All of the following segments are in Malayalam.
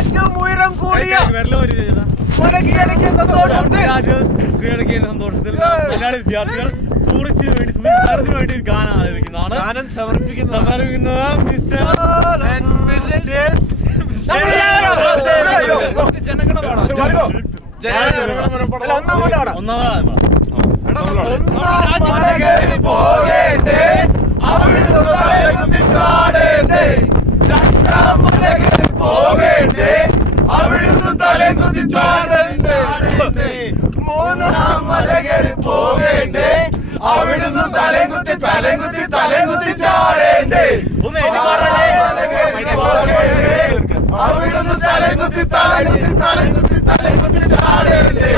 ഏറ്റവും ഉയരം കൂടിയ മല കീഴടക്കിയ സന്തോഷത്തിൽ മലയാളി വിദ്യാർത്ഥികൾ സൂറിച്ചിന് വേണ്ടി സൂര്യത്തിന് വേണ്ടി ഗാനം ആലപിക്കുന്നതാണ്. ഗാനം സമർപ്പിക്കുന്നത് മൂന്നാം മലകേറി പോകേണ്ടേ അവിടുന്ന് തലകുത്തി തലകുത്തി തലകുത്തി ചാടേണ്ടേ അവിടുന്ന് തലകുത്തി തലകുത്തി തലകുത്തി തലകുത്തി ചാടേണ്ടേ പോകേണ്ടേ അവിടുന്ന് തലകുത്തി തലകുത്തി തലകുത്തി ചാടേണ്ടേ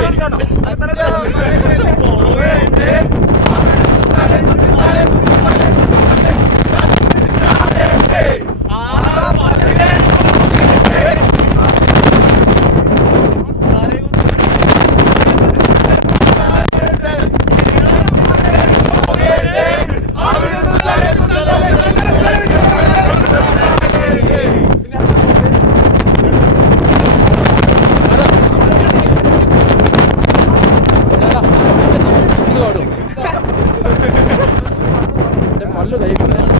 പല്ല് കഴിക്കുന്നത്